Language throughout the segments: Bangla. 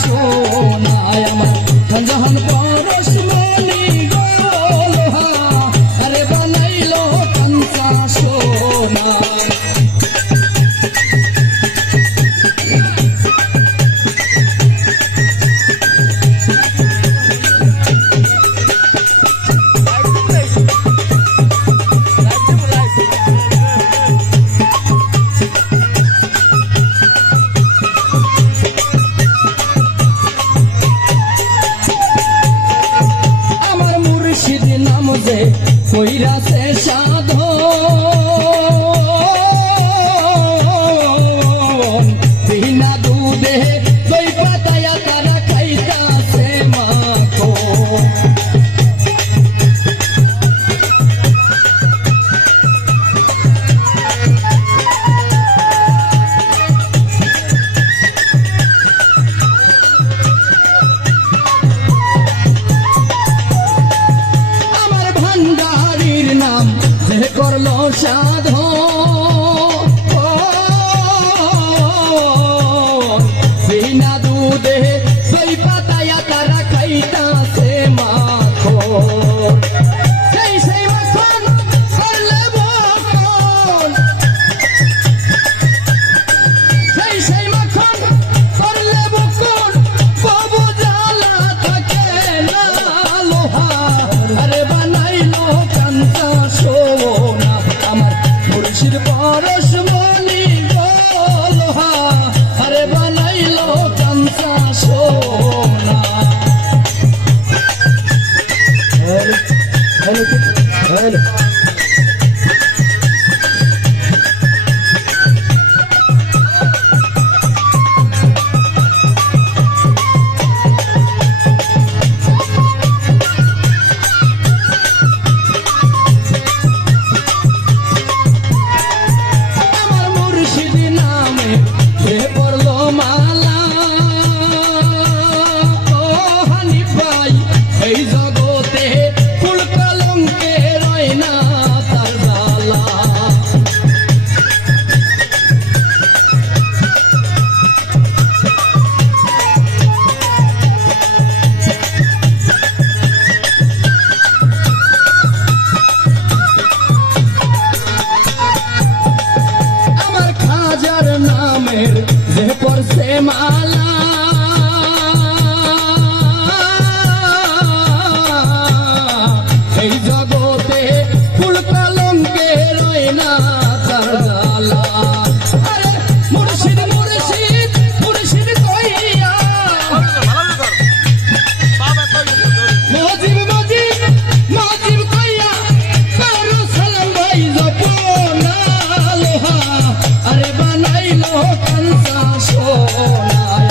সোনায় আমার যখন পরশ মনি গো লোহা আরে বানাইলো কাঞ্চা সোনা কইরাছে সাধন বিনা দুধে দই পাতায়া তারা খাইতাছে মাখন করলো সাধন বিনা দুধে দই পাতায়া তারা খাইতাছে মাখন সেই মাখন করলে বকন সেই মাখন করলে বকন বাবু জ্বালা থাকে না লোহা আরে বানাইলো কাঞ্চা সোনা আমার মুর্শিদ পরশ মনি গো লোহা আরে বানাইলো কাঞ্চা সোনা এই জগতে ফুল কলঙ্কে রয় না তার জ্বালা আমার খাজার নামের যে পড়ছে মালা এই জগতে ফুল কলঙ্কে রয় না তার জ্বালা আরে মুর্শিদ মুর্শিদ মুর্শিদ কইয়া মজিব মজিব মজিব কইয়া কারো সালাম ভাই জপনা লোহা আরে বানাইলো কাঞ্চা সোনা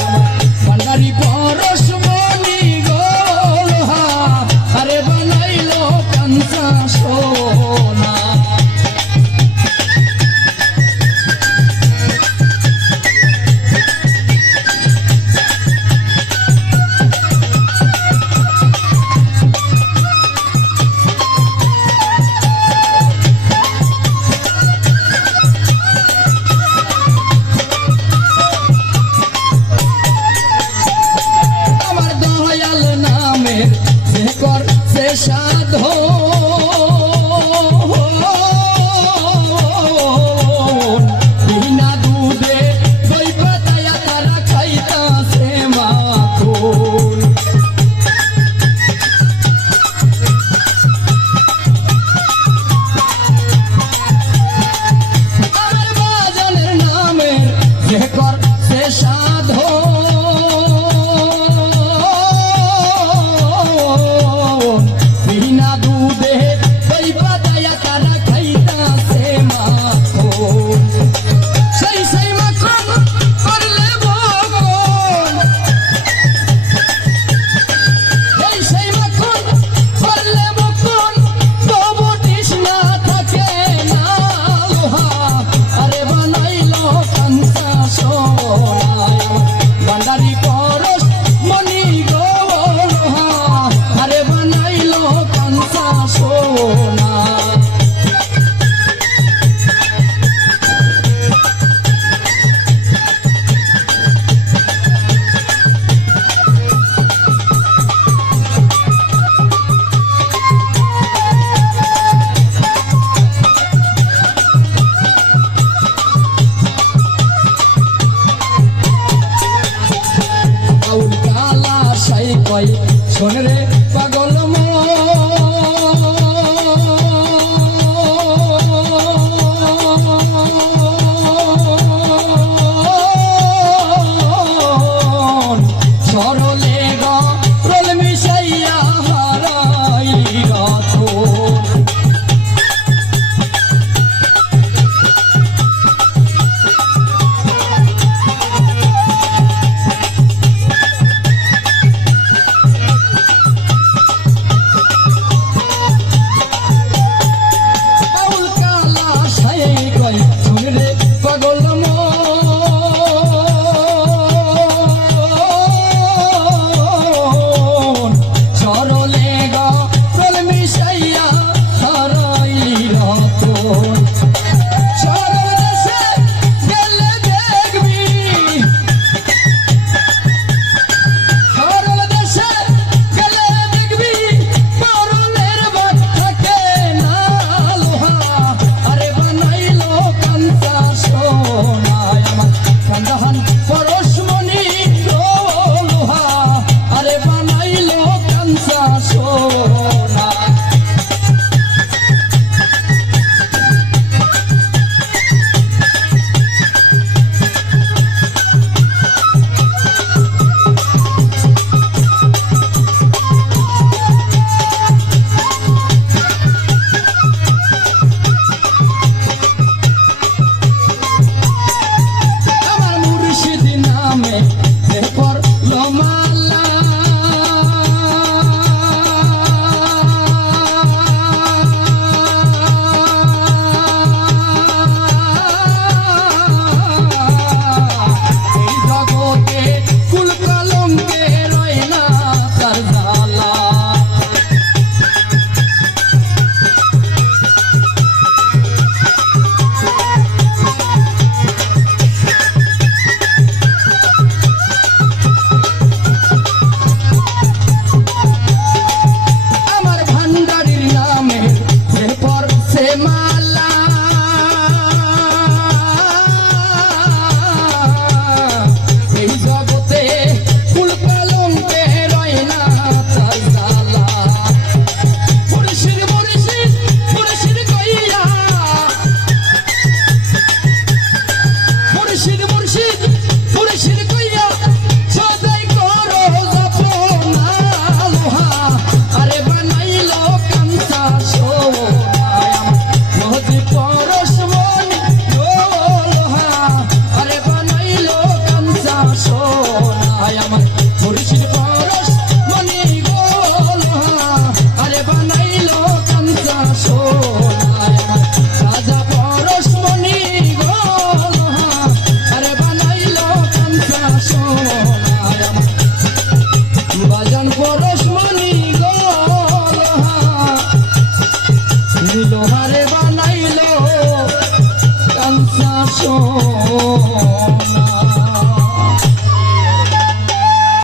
শোন রে